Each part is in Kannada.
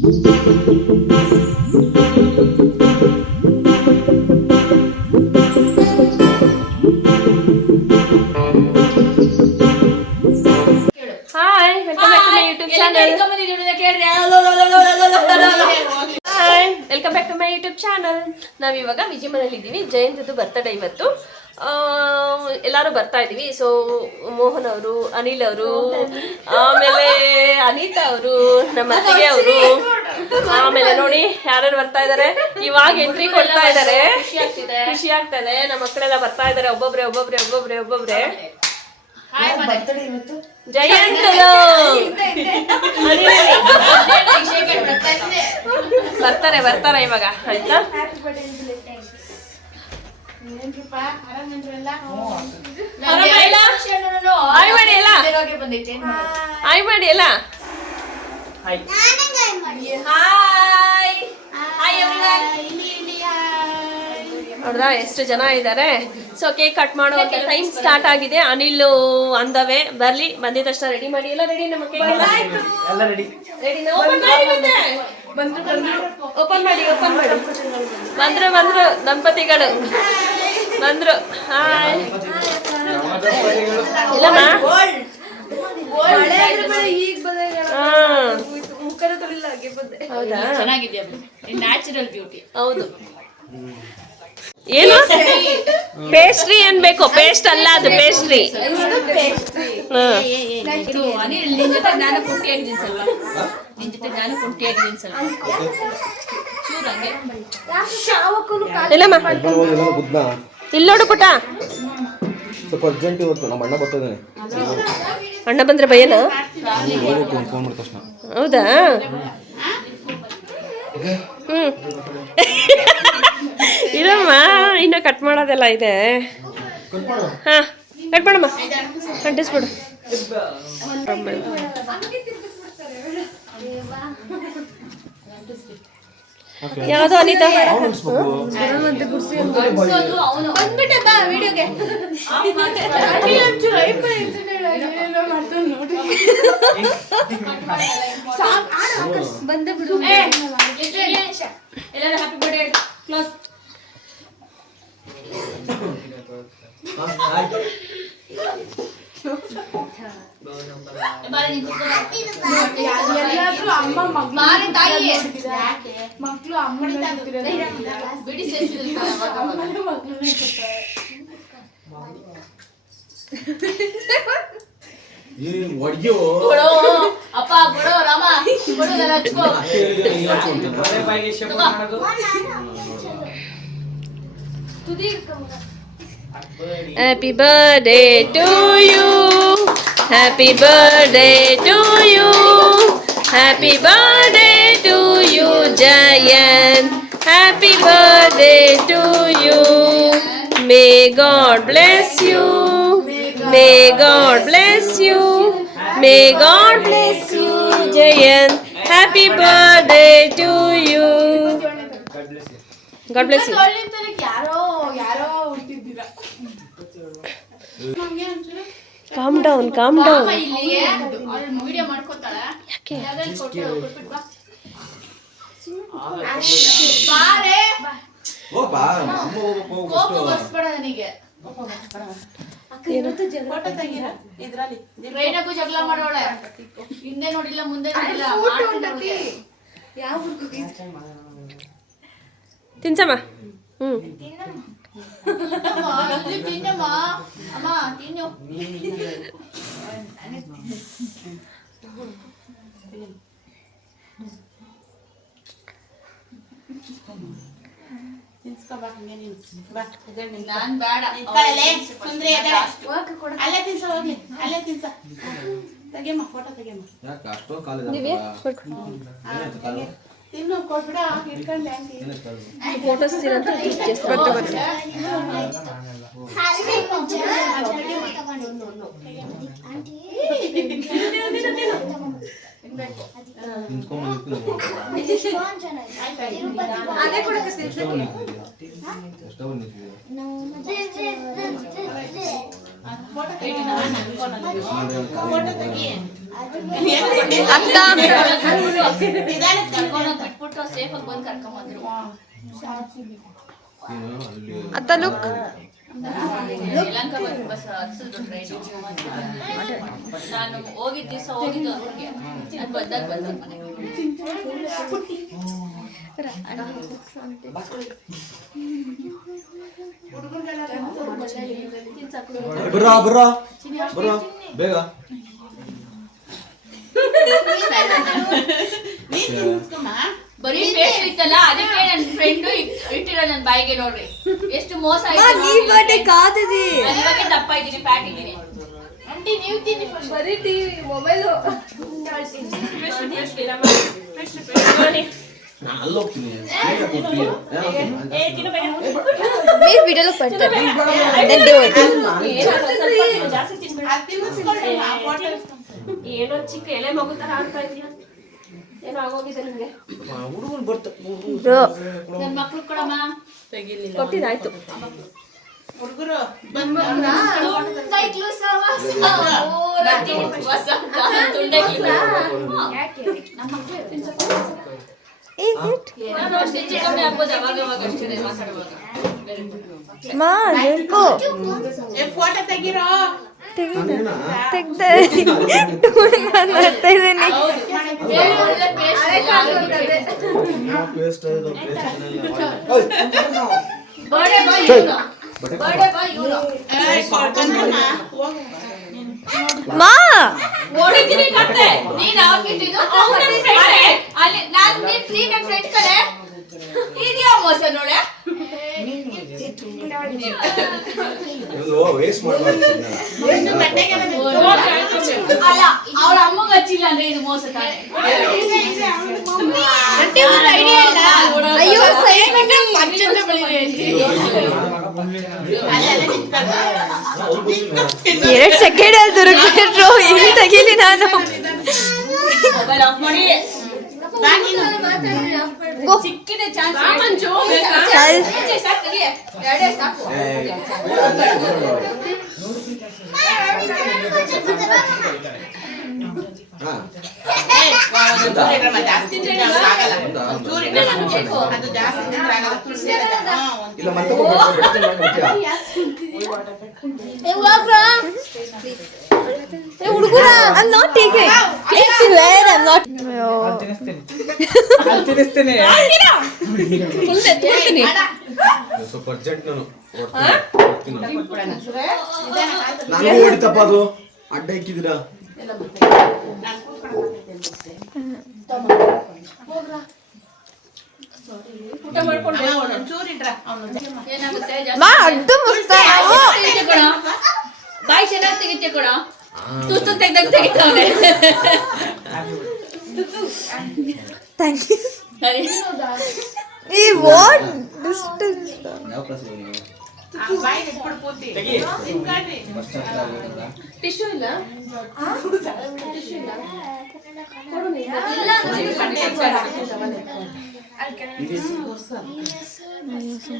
Hi, welcome back to my YouTube channel. Hi, welcome back to my YouTube channel. ನಾವಿವಾಗ ವಿಜಯ್ ಮನೇಲಿ ಇದ್ದೀವಿ. ಜಯಂತದ್ದು ಬರ್ತಡೇ ಇವತ್ತು. ಎಲ್ಲರೂ ಬರ್ತಾ ಇದ್ದೀವಿ. ಸೊ ಮೋಹನ್ ಅವರು, ಅನಿಲ್ ಅವರು, ಆಮೇಲೆ ಅನಿತಾ ಅವರು, ನಮ್ಮ ಅತ್ತಿಗೆ ಅವರು, ಆಮೇಲೆ ನೋಡಿ ಯಾರ್ಯಾರು ಬರ್ತಾ ಇದಾರೆ. ಇವಾಗ ಎಂಟ್ರಿ ಕೊಡ್ತಾ ಇದಾರೆ. ಖುಷಿ ಆಗ್ತದೆ. ನಮ್ಮ ಮಕ್ಕಳೆಲ್ಲ ಬರ್ತಾ ಇದಾರೆ. ಒಬ್ಬೊಬ್ರೆ ಜಯಂತರು ಬರ್ತಾರೆ ಇವಾಗ. ಆಯ್ತಾ, ಆಯ್ ಮಾಡಿ ಎಲ್ಲ. ನೋಡ್ದ ಎಷ್ಟು ಜನ ಇದ್ದಾರೆ. ಸೊ ಕೇಕ್ ಕಟ್ ಮಾಡೋ ಟೈಮ್ ಸ್ಟಾರ್ಟ್ ಆಗಿದೆ. ಅನಿಲ್ ಅಂದವೆ ಬರ್ಲಿ. ಬಂದಿದ ತಕ್ಷಣ ರೆಡಿ ಮಾಡಿ. ಎಲ್ಲ ರೆಡಿ? ನಮ್ಮ ಕೇಕ್ ರೆಡಿ. ಓಪನ್ ಮಾಡಿ. ಬಂದ್ರು ದಂಪತಿಗಳು ಬಂದ್ರು. ಹಾಯ್, ಇಲ್ಲಮ್ಮ. ಹೌದಾ, ಚೆನ್ನಾಗಿದ್ಯಾ? Natural beauty. ಹೌದು. ಏನು ಪೇಸ್ಟ್ರಿ ಅನ್ಬೇಕು? ಪೇಸ್ಟ್ ಅಲ್ಲ, ಅದು ಪೇಸ್ಟ್ರಿ. ನಿನ್ ಜೊತೆ ನಾನು ಕುಂಟಿಯಾಗಿದ್ದೀನಿ ಸ್ವಲ್ಪ. ಚೂರಂಗೆ ಇಲ್ಲಮ್ಮ. ಇಲ್ಲೋಡು ಪುಟ. ಸ್ವಲ್ಪ ಅರ್ಜೆಂಟ್ ಇವತ್ತು ನಮ್ಮ ಅಣ್ಣ ಬರ್ತಿದ್ದಾನೆ. ಅಣ್ಣ ಬಂದ್ರೆ ಭಯನ? ಫೋನ್ ಮಾಡಿದ ತಕ್ಷಣ. ಹೌದಾ? ಇರಮ್ಮ, ಇನ್ನು ಕಟ್ ಮಾಡೋದೆಲ್ಲ ಇದೆ. ಹಾ, ಕಟ್ ಮಾಡಮ್ಮ, ಅಂಟಿಸ್ಬಿಡು. ಯಾವ್ದು ಅನಿತಾ? ಬಂದೆ ಬಿಡು. ಎಲ್ಲರೂ ಹ್ಯಾಪಿ ಬರ್ತ್ಡೇ ಕ್ಲೋಸ್. ಮಕ್ಕಳು ಅಮ್ಮ ಅಪ್ಪ ಬಿಡೋ Rama, Happy birthday to you. Happy birthday to you. Happy birthday to you, Jayan. Happy birthday to you. May God bless you. May God bless you. May God bless you, Jayan. Happy birthday to you. God bless you. Calm down. Video ಮಾಡ್ಕೋತಾಳೆ. ಯಾಕೆ? ಟ್ರೈನಾಗೂ ಜಗಳ ಮಾಡೋಳೆ. ಹಿಂದೆ ನೋಡಿಲ್ಲ, ಮುಂದೆ ನೋಡಿಲ್ಲ. ತಿನ್ಸಮ್ಮ. ತಿನ್ನಮ್ಮ ಅಮ್ಮ, ತಿನ್ನು. ನಾನ್ ಬೇಡ. ಅಲ್ಲೇ ತಿನ್ಸ, ಹೋಗ್ಲಿ ಅಲ್ಲೇ ತಿನ್ಸ. ತೆಗೆಮ್ಮ, ಫೋಟೋ ತೆಗೆಮ್ಮ. ತಿನ್ನು, ಕೊಟ್ಬಿಡ. ಹಿಡ್ಕೊಂಡೆ ಫೋಟೋಸ್ ಅಕ್ಕ ಬಿಟ್ಬಿಟ್ಟು ಸೇಫ್ ಆಗಿ ಬಂದು ಕರ್ಕೊಂಬಂದ್ರು. ಅತ್ತ ಲುಕ್ ಯಲಹಂಕ ಬಸ್ ಹತ್ಸಿದ್ರು ಟ್ರೈನ್. ನಾನು ಹೋಗಿದ್ದ ದಿವಸ ಹೋಗಿದ್ದು ಅವ್ರಿಗೆ, ನಾನು ಬಂದಾಗ ಮನೆಗೆ. ಬರ್ರಾ ಬೇಗ. ಬರೀ ಪೇಸ್ಟ್ ಇತ್ತಲ್ಲ, ಅದಕ್ಕೆ ನನ್ನ ಫ್ರೆಂಡು ಇಟ್ಟಿರೋ ನನ್ನ ಬಾಯಿಗೆ. ನೋಡ್ರಿ ಎಷ್ಟು ಮೋಸ ಆಯ್ತು. ಇವಾಗ ದಪ್ಪ ಇದ್ದೀನಿ, ಫ್ಯಾಟ್ ಇದ್ದೀನಿ. ಬರೀ ಟಿವಿ ಮೊಬೈಲು ನಾನು ಅಲ್ಲಿ ಹೋಗ್ತೀನಿ. మీరు వీడియోలో పడతారు ಏನೋ ಚಿಕ್ಕ ಎಲೆ ಮಗು ತರ ಆಗ್ತಾ ಇದೆಯಾ? ಏನೋ ಆಗೋಗಿದೆ ನಿಮ್ಗೆ. ಹುಡುಗರು ಬರ್ತಾರೆ. ನನ್ನ ಮಕ್ಳು ಕೊಡಮ್ಮ. ಕೊಟ್ಟಿದ್ದಾಯ್ತು. ಹುಡುಗರು మా రేపు ಫೋಟೋ ತೆಗಿರೋ. ತೆಗ್ದೆ ನೋಡ್ತಾ ಇದ್ದೀನಿ. ಮಾ ಹೊಡಿತೀನಿ ಕತ್ತೆ. ನೀನ್ ಅವ್ನ್ ಬಿಟ್ಟಿದ್ದು ಅವ್ನ್ ನನ್ friend. ಅಲ್ಲಿ ನಾನ್ ನೀನ್ ನನ್ friend ಕಡೆ. ಇದ್ಯಾ ಮೋಸ ನೋಡೆ. ವೇಸ್ಟ್ ಮಾಡಬಾರ್ದು. ಅಲ್ಲ, ಅವ್ರ ಅಮ್ಮಗ್ ಹಚ್ಚಿಲ್ಲ ಅಂದ್ರೆ ಇದು ಮೋಸ ತಾನೆ. ಅಯ್ಯೋ ಎರಡು ಸೆಕೆಂಡ್ ಅಲ್ಲಿ ದುರ್ಗಿಟ್ರು. ಇಲ್ಲಿ ತೆಗೀಲಿ ನಾನು. ಮೊಬೈಲ್ ಆಫ್ ಮಾಡಿ. ಸಿಕ್ಕಿದೆ ಚಾನ್ಸ್. ಸಾಕು ತೆಗಿ. ಎರಡೇ ಸಾಕು. ಜಾಸ್ತಿ ತಿಂದ್ರೆ ಆಗಲ್ಲ. ಚೂರು ಇದ್ರೆ ಬೇಕು. ಅದು ಜಾಸ್ತಿ ತಿಂದ್ರೆ ಆಗಲ್ಲ. ಇಲ್ಲ ಮತ್ತೆ ಬಿಡ್ತೀಯಾ? ಹುಡುಗರ I'm not taking. Please swear I'm not. ಸ್ವಲ್ಪ ಅರ್ಜೆಂಟ್ ನಾನು ಹೊಡಿತಪ್ಪ. ಅದು ಅಡ್ಡ ಇಕ್ಕಿದ್ದೀರಾ? ಊಟ ಮಾಡ್ಕೊಂಡು ಚೂರು ಇಡ್ರ. ಏನಾಗುತ್ತೆ ಮಾ ಅಡ್ಡು ಮುಸ್ತಾ ಬಾಯಿ ಚೆನ್ನಾಗಿ ತೆಗಿತೆ ಕೊಡ. ತುತ್ತು ತೆಗ್ದಾಗ ತೆಗಿತಾವನೆ. Thank you. ಈ ವಾಟ್ ಡಿಸ್ಟೆನ್ಸ್. ಯಾವ ಕ್ಲಾಸ್ ನೀವು? ಬಾಯಿ ಇಟ್ಬಿಡು ಪೂರ್ತಿ. ತಿನ್ಕೊಳ್ರಿ. ಟಿಶ್ಯೂ ಇಲ್ಲ? ಟಿಶ್ಯೂ ಇಲ್ಲ? ಕೊಡು ನೀನು.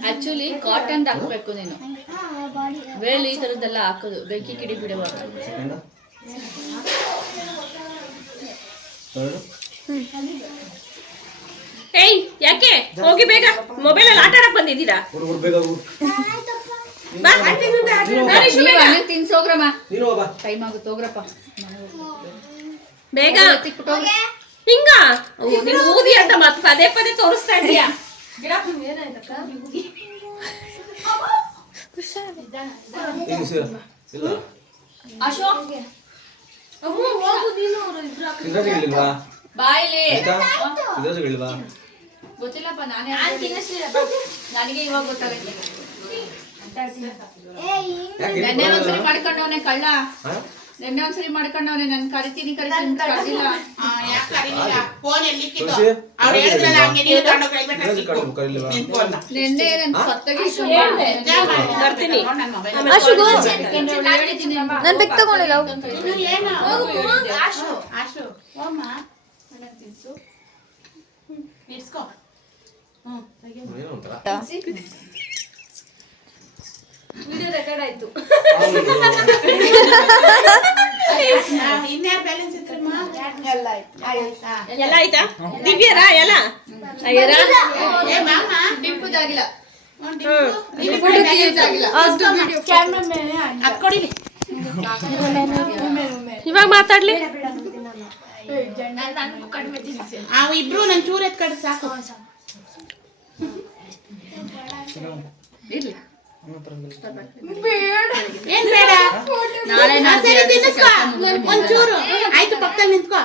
ಆಕ್ಚುಲಿ ಕಾಟನ್ ಹಾಕ್ಬೇಕು ನೀನು. ವೇಲ್ ಈ ತರದ್ದೆಲ್ಲ ಹಾಕೋದು ಬೆಂಕಿ ಕಿಡಿ ಬಿಡಬಾರ್ದು. ಏಯ್ ಯಾಕೆ ಹೋಗಿ ಬೇಗ. ಮೊಬೈಲ್ ಅಲ್ಲಿ ಆಟ ಆಡಕ್ ಬಂದಿದ್ದೀರಾ? ಹುಡುಗರು ಬೇಗ ಹೋಗು. ಬಾ. ನೀವು ತಿನ್ಸೋಗ್ರಮ್ಮ. ನೀನು ಹೋಗ. ಟೈಮ್ ಆಗುತ್ತೆ ಹೋಗ್ರಪ್ಪ. ಬೇಗ ತಿಕ್ಬಿಟ್ಟು ಹಿಂಗ ನೀನು ಊದಿ ಅಂತ ಮತ್ತೆ ಪದೇ ಪದೇ ತೋರಿಸ್ತಾ ಇದೀಯಾ? ಏನಾಯ್ತಕ್ಕ? ಈಗ ಸೀರ ಇಲ್ಲ ಅಶೋಕ್ ಸಿದ್ರಾಜ್ ಹೇಳಿಲ್ವಾ? ಬಾಯಿಲಿ ಆಯ್ತಾ? ಸಿದ್ರಾಜ್ ಹೇಳಿಲ್ವಾ? ಗೊತ್ತಿಲ್ಲಪ್ಪ. ನಾನೇ ನನಗೆ ಇವಾಗ ಗೊತ್ತಾಗೈತೆ. ಯಾಕೆ ನೆನ್ನೆ ಒಂದ್ಸರಿ ಮಾಡ್ಕೊಂಡವನೆ ಕಳ್ಳ. ಹಾ? ನೆನ್ನೆ ಒಂದ್ಸರಿ ಮಾಡ್ಕೊಂಡವನೆ. ನಾನು ಕರಿತೀನಿ ಕರ್ದಿಲ್ಲ. ಯಾಕೆ ಕರೀಲಿಲ್ಲ? ಫೋನ್ ಎಲ್ಲಿಕ್ಕಿತ್ತು? ತುಳಸಿ, ಅವ್ರು ಹೇಳಿದ್ರಲ್ಲ ಹಂಗೆ ನೀನು ತಗೊಂಡೋಗಿ ಸಿದ್ರಾಜ್ ಕರ್ದು ಕರೀಲಿಲ್ವಾ? ನಿನ್ ಫೋನ್ನ. ನೆನ್ನೆ ನಾನು ಸತ್ತಗೆ ಬರ್ತೀನಿ. ನನ್ನ ಮೊಬೈಲ್ ಅಶುಗು ನಾನು ಬೆಕ್ ತಗೊಂಡಿಲ್ಲ. ಇದು ಏನು? ಆಶು ಓಮ್ಮ ನನಗೆ ತಿನ್ಸು. ಇಡ್ಸ್ಕೊ. ಏನೋ ಒಂಥರ. ವಿಡಿಯೋ ರೆಕಾರ್ಡ್ ಆಯ್ತು. ಇನ್ಯಾರು ಬ್ಯಾಲೆನ್ಸ್ ಇತ್ರಮ್ಮ? ಎಲ್ಲ ಆಯ್ತು. ಎಲ್ಲ ಆಯ್ತಾ? ದಿವ್ಯರಾ ಎಲ್ಲ ಅಯ್ಯರ ಏ ಬಾಮ್ಮ ಡಿಂಪುದಾಗಿಲ್ಲ ಅದ್ ಕೊಡಿ ಇವಾಗ ಮಾತಾಡ್ಲಿ. ಅವು ಇಬ್ರು ನನ್ ಚೂರ್ ಎತ್ ಕಡೆ ಸಾಕು. ಇರ್ಲಿ ಏನ್ ಬೇಡ ನಾಳೆ ಸರಿ ತಿನ್ನಿಸ್ಕೊ ಒಂಚೂರು. ಆಯ್ತು ಪಕ್ಕದಲ್ಲಿ ನಿಂತ್ಕೋ.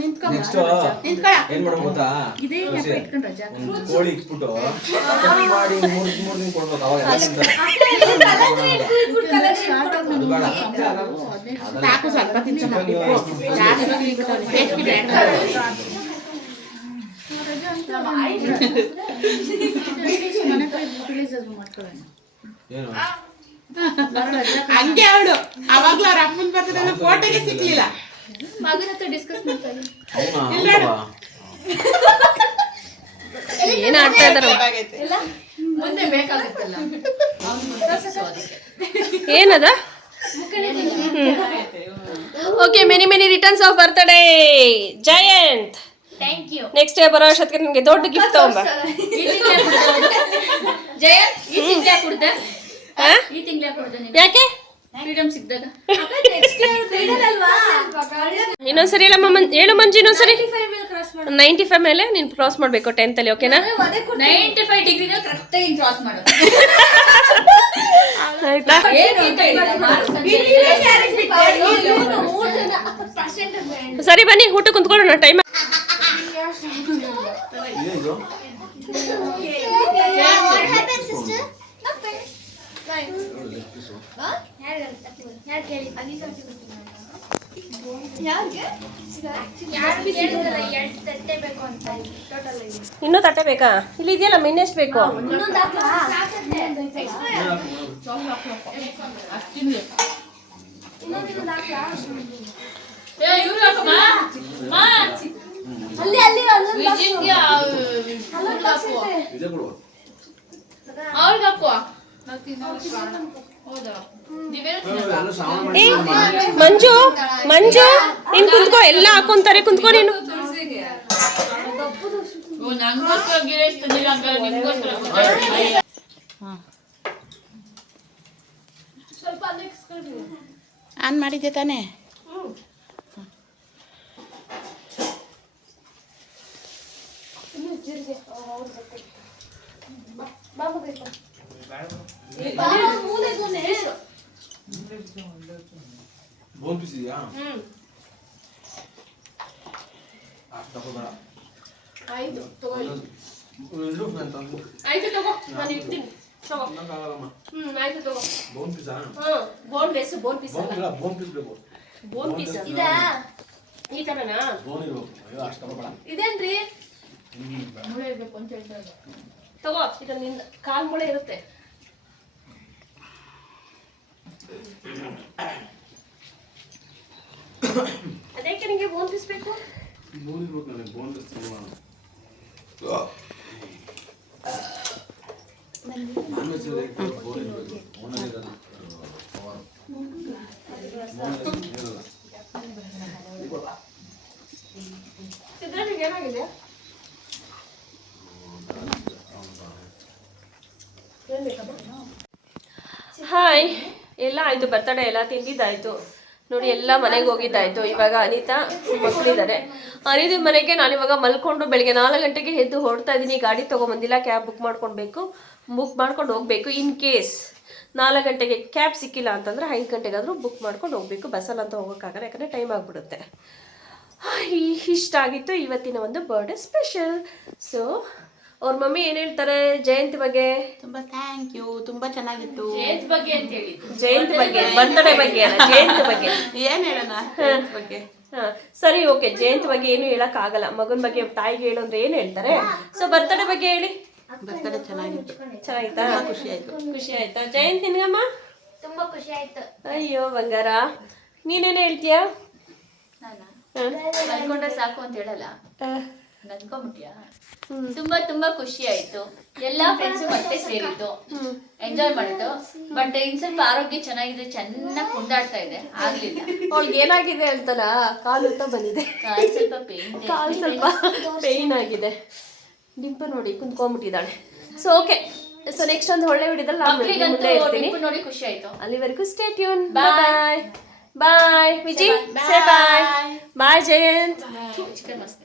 ನಿಂತ್ಕೊ ನೆಕ್ಸ್ಟ್ ನಿಂತ್ಕೊಳ. ಏನ್ ಮಾಡ್ಬೇಕು ಗೊತ್ತಾ? ಒಂದು ಕೋಳಿ ಇಟ್ಬಿಟ್ಟು ಕಟ್ ಮಾಡಿ ಮೂರ್ ದಿನ ಕೊಡ್ಬೇಕು. ಅವಾಗ ಎಲ್ಲ ತಿಂತಾರೆ. ಅದು ಬೇಡ. ಸಾಕು ಸ್ವಲ್ಪ ತಿನ್ಸೋಣ. ಜಾಸ್ತಿ ಟೇಸ್ಟ್ ಬೇಡ. ಏನು ಹಂಗೆ ಅವಳು ಅವಾಗ್ಲೂ ಅವ್ರ ಅಮ್ಮನ ಬರ್ತದಲ್ಲ ಫೋಟೋಗೆ ಸಿಕ್ಲಿಲ್ಲ. ಮಗನ ಹತ್ರ ಡಿಸ್ಕಸ್ ಮಾಡ್ತಾ అవునా ಹೌದಾ? ಏನ್ ಆಡ್ತಾ ಇದಾರ? ಮುಂದೆ ಬೇಕಾಗುತ್ತಲ್ಲ ಏನದ? Okay, many many returns of birthday Jayant. Thank you. Next day ಬರೋ ಅಷ್ಟೊತ್ತಿಗೆ ನಿಮಗೆ ದೊಡ್ಡ ಗಿಫ್ಟ್ ತಗೊಂಬ. ಜಯ ಈ ತಿಂಗ್ಳೇ ಕುಡ್ದೆ ಹಾ? ಈ ತಿಂಗ್ಳೇ ಕುಡ್ದೆ ನೀನು ಯಾಕೆ? ಫ್ರೀಡಮ್ ಸಿಕ್ದಾಗ ಇನ್ನೊಂದ್ಸರಿ ಹೇಳಮ್ಮ ಹೇಳು ಮಂಜು, ಇನ್ನೊಂದ್ಸರಿ. 95 ಮೇಲೆ ನೀನು ಕ್ರಾಸ್ ಮಾಡ್ಬೇಕು 10th ಅಲ್ಲಿ, ಓಕೆನಾ? 95 ಡಿಗ್ರಿ ಕರೆಕ್ಟ್ ಆಗಿ ಕ್ರಾಸ್ ಮಾಡು. ಆಯ್ತಾ? ಏನು ಅಂತ ಹೇಳಿಲ್ಲ, ಸರಿ ಬನ್ನಿ, ಊಟ ಕುಂತ್ಕೊಳ್ಳೋಣ. ಟೈಮ್ ಏನಿದು? ಇನ್ನೂ ತಟ್ಟೆ ಬೇಕಾ? ಇಲ್ಲಿ ಇದೆಯಲ್ಲ, ಇನ್ನೆಷ್ಟು ಬೇಕು? ಇದೇ ಕೊಡು. ಅವ್ರಿಗೆ ಹಾಕುವ ಎಲ್ಲ ಸಾಮಾನು ಏ ಮಾಡಿ ಮಂಜು, ಮಂಜು ನೀನ್ ಕುಂತ್ಕೋ, ಎಲ್ಲ ಹಾಕೊಂತಾರೆ, ಕುಂತ್ಕೋ ನೀನು. ನಂಗೋಸ್ಕರ ಗಿರೀಶ್ ತಂದಿಲ್ಲ ಅಂಕಲ್, ನಿಮ್ಗೋಸ್ಕರ ಆನ್ ಮಾಡಿದ್ದೆ ತಾನೇ? ಬೋನ್ ಪೀಸ್ ಇದೆಯಾ? ತಗೋಬೇಡ. ಆಯ್ತು ತಗೋ, ಇದು ನಾನು ತಂದು ಆಯ್ತು ತಗೋ, ನಾನು ಇಡ್ತೀನಿ. ತಗೋ. ನಂಗಾಗಲ್ಲಮ್ಮ. ಆಯ್ತು ತಗೋ. ಬೋನ್ ಪೀಸಾ? ಬೋನ್ ಪೀಸ್, ಬೋನ್ ಪೀಸ್ ಬೋನ್ ಅಲ್ಲ, ಇಲ್ಲ, ಬೋನ್ ಪೀಸ್ ಬೇಕು. ಬೋನ್ ಪೀಸ್ ಈ ತರನಾ? ಬೋನ್ ಇರ್ಬೇಕು. ಅಯ್ಯೋ ಅಷ್ಟು ತಗೋಬೇಡ. ಇದೇನ್ರಿ? ಮೂಳೆ ಇರ್ಬೇಕು ಅಂತ ಹೇಳ್ತಾರೆ. ತಗೋ, ಈಗ ನಿಂದ ಕಾಲ್ ಮೊಳೆ ಇರುತ್ತೆ. ಅದಕ್ಕೆ ನಿಂಗೆ ಬೋನ್ ಪೀಸ್ ಬೇಕು? ಬೋನ್ ಇರ್ಬೇಕು ನನಗೆ. ಬೋನ್ ಪೀಸ್ ತಿನ್ನುವ. ನಾನ್ವೆಜ್ ಬೋನ್ ಇರ್ಬೇಕು. ಬೋನಲ್ಲಿ ಇರೋದು ಪವರ್. ಬೋನಲ್ಲಿ ಇರಲ್ಲ. ಸಿದ್ಧಾರ್ಥಿಗೆ ಏನಾಗಿದೆ? ಹಾಯ್, ಎಲ್ಲ ಆಯಿತು, ಬರ್ತಡೇ ಎಲ್ಲ ತಿಂದಿದ್ದಾಯಿತು ನೋಡಿ, ಎಲ್ಲ ಮನೆಗೆ ಹೋಗಿದ್ದಾಯಿತು. ಇವಾಗ ಅನಿತಾ ಮಕ್ಕಳಿದ್ದಾರೆ. ಅನಿತಾ ಮನೆಗೆ ನಾನಿವಾಗ ಮಲ್ಕೊಂಡು ಬೆಳಿಗ್ಗೆ 4 ಗಂಟೆಗೆ ಎದ್ದು ಹೊರಡ್ತಾ ಇದ್ದೀನಿ. ಗಾಡಿ ತೊಗೊಂಬಂದಿಲ್ಲ, ಕ್ಯಾಬ್ ಬುಕ್ ಮಾಡ್ಕೊಂಡು ಹೋಗಬೇಕು. ಇನ್ ಕೇಸ್ 4 ಗಂಟೆಗೆ ಕ್ಯಾಬ್ ಸಿಕ್ಕಿಲ್ಲ ಅಂತಂದರೆ 5 ಗಂಟೆಗಾದರೂ ಬುಕ್ ಮಾಡ್ಕೊಂಡು ಹೋಗಬೇಕು. ಬಸ್ಸಲ್ಲಂತೂ ಹೋಗೋಕ್ಕಾಗಲ್ಲ, ಯಾಕಂದರೆ ಟೈಮ್ ಆಗಿಬಿಡುತ್ತೆ. ಇಷ್ಟ ಆಗಿತ್ತು ಇವತ್ತಿನ ಒಂದು ಬರ್ಡೇ ಸ್ಪೆಷಲ್. ಸೊ ಅವ್ರ ಮಮ್ಮಿ ಏನು ಹೇಳ್ತಾರೆ ಜಯಂತಿ ಬಗ್ಗೆ? ತುಂಬಾ ಥ್ಯಾಂಕ್ ಯು, ತುಂಬಾ ಚೆನ್ನಾಗಿತ್ತು. ಜಯಂತ್ ಬಗ್ಗೆ ಅಂತ ಹೇಳಿದ್ದು. ಜಯಂತಿ ಬಗ್ಗೆ, ಬರ್ತ್ಡೇ ಬಗ್ಗೆ ಅಲ್ಲ, ಜಯಂತಿ ಬಗ್ಗೆ ಏನ್ ಹೇಳೋಣ ಜಯಂತ್ ಬಗ್ಗೆ? ಸರಿ, ಓಕೆ. ಜಯಂತಿ ಬಗ್ಗೆ ಏನು ಹೇಳಕ್ಕಾಗಲ್ಲ, ಮಗನ ಬಗ್ಗೆ ತಾಯಿಗೆ ಹೇಳು ಅಂದ್ರೆ ಏನು ಹೇಳ್ತಾರೆ. ಸೊ ಬರ್ತಡೇ ಬಗ್ಗೆ ಹೇಳಿ. ಬರ್ತಡೇ ಚೆನ್ನಾಗಿತ್ತು. ಚೆನ್ನಾಗಿತ್ತಾ? ಖುಷಿ ಆಯ್ತು. ಖುಷಿ ಆಯ್ತಾ? ಜಯಂತಿ ನಿನ್ಗಮ್ಮ? ತುಂಬಾ ಖುಷಿ ಆಯ್ತು. ಅಯ್ಯೋ ಬಂಗಾರ, ನೀನೇನು ಹೇಳ್ತೀಯಾ? ನಾನು ಮಲ್ಕೊಂಡ್ರೆ ಸಾಕು ಅಂತ ಹೇಳಲ್ಲ, ನನ್ಕೊಂಬಿಟ್ಯಾ ತುಂಬಾ ತುಂಬಾ ಖುಷಿ ಆಯ್ತು. ಎಲ್ಲಾ ಫ್ರೆಂಡ್ಸ್ ಮತ್ತೆ ಸೇರಿದ್ದು ಎಂಜಾಯ್ ಮಾಡಿದ್ದು. ಬಟ್ ಇನ್ ಸ್ವಲ್ಪ ಆರೋಗ್ಯ ಚೆನ್ನಾಗಿದೆ, ಚೆನ್ನಾಗಿ ಕುಂದಾಡ್ತಾ ಇದೆ, ಆಗ್ಲಿಲ್ಲ. ಅವಳಿಗೆ ಏನಾಗಿದೆ ಅಂತನಾ, ಕಾಲು ಉತ್ತ ಬಂದಿದೆ, ಕಾಲ್ ಸ್ವಲ್ಪ ಪೇನ್, ಕಾಲು ಸ್ವಲ್ಪ ಪೇಯ್ನ್ ಆಗಿದೆ. ಡಿಂಪು ನೋಡಿ ಕುಂತ್ಕೊಂಡ್ಬಿಟ್ಟಿದ್ದಾಳೆ. ಸೊ ಓಕೆ, ಸೊ ನೆಕ್ಸ್ಟ್ ಒಂದು ಒಳ್ಳೆ ವಿಡಿಯೋದಲ್ಲಿ ನಾನು ಮುಂದೆ ಮಕ್ಳಿಗಂತೂ ಇರ್ತೀನಿ. ಡಿಂಪು ನೋಡಿ ಖುಷಿ ಆಯ್ತು. ಅಲ್ಲಿವರೆಗೂ ಸ್ಟೇ ಟ್ಯೂನ್. Bye. ಬಾಯ್ ಬಾಯ್ ವಿಜಿ, ಸೇ ಬಾಯ್ ಬಾಯ್ ಜಯಂತ್. ಚಿಕನ್ ಮಸ್ತ್.